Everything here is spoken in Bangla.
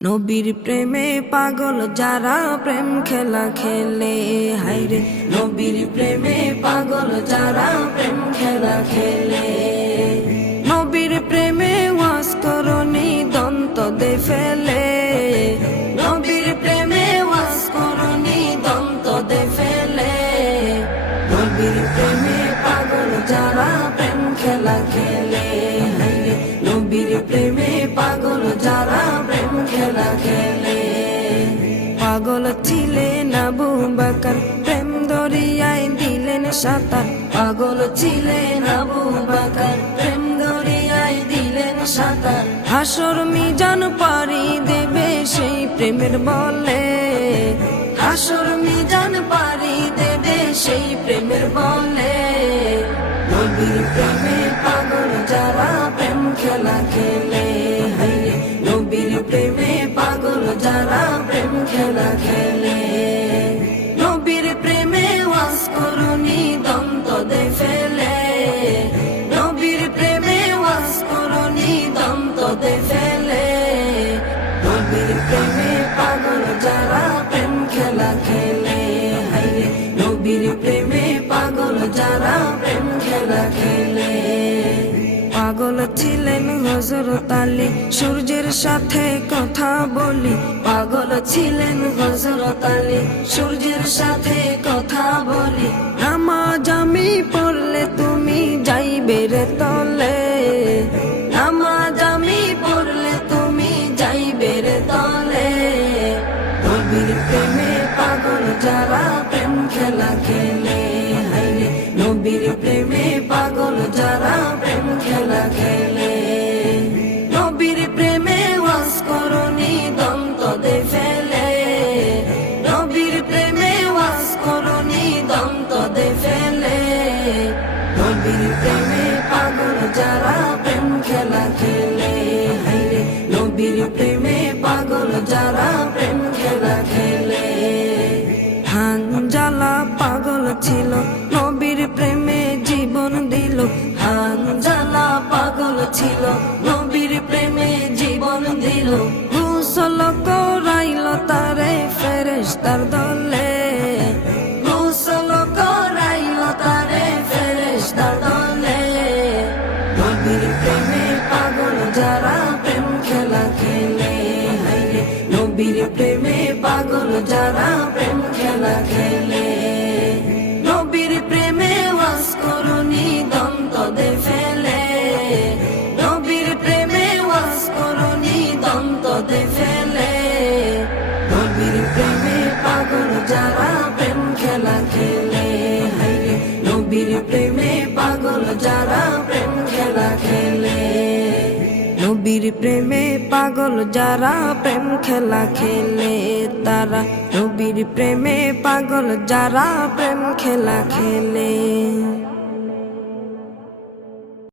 নবীর প্রেমে পাগল যারা প্রেম খেলা খেলে হাইরে নবীর প্রেমে পাগল যারা প্রেম খেলা খেলে। পাগল ছিলেন আবু বাকার প্রেম দরিয়ায় দিলেন সাঁতার। পাগল ছিলেন আবু বাকার প্রেম দরিয়ায় দিলেন সাঁতার। হাসর মিজান পারি দেবে সেই প্রেমের বলে। হাসর মিজান পারি দেবে সেই প্রেমের বলে। নবীর প্রেমে পাগল যারা প্রেম খেলা খেলে। প্রেম খেলা খেলে পাগল ছিলেন হজরত আলী। সূর্যের সাথে কথা বলি। পাগল ছিলেন হজরত আলী। সূর্যের সাথে কথা বলি। নামাজ আমি পড়লে তুমি যাইবে রে তলে। নামাজ আমি পড়লে তুমি যাইবে রে তলে। নবীর প্রেমে পাগল যারা প্রেম খেলা খেলে। নবীর প্রেমে পাগল যারা প্রেম খেলা খেলে হাইরে নবীর প্রেমে পাগল যারা প্রেম খেলা খেলে হানজালা পাগল ছিল নবীর প্রেমে জীবন দিল হানজালা পাগল ছিল নবীর প্রেমে জীবন দিল গুসল করাইল তারে ফেরেশতার দলে নবীর প্রেমে পাগল যারা প্রেম খেলা খেলে হাইরে নবীর প্রেমে পাগল যারা প্রেম খেলা খেলে নবীর প্রেমে ওয়াস করুনি দন্ত দে ফেলে নবীর প্রেমে ওয়াস করুনি দন্ত দে ফেলে নবীর প্রেমে পাগল যারা প্রেম খেলা খেলে হাইরে নবীর প্রেমে পাগল যারা নবীর প্রেমে পাগল যারা প্রেম খেলা খেলে তারা। নবীর প্রেমে পাগল যারা প্রেম খেলা খেলে।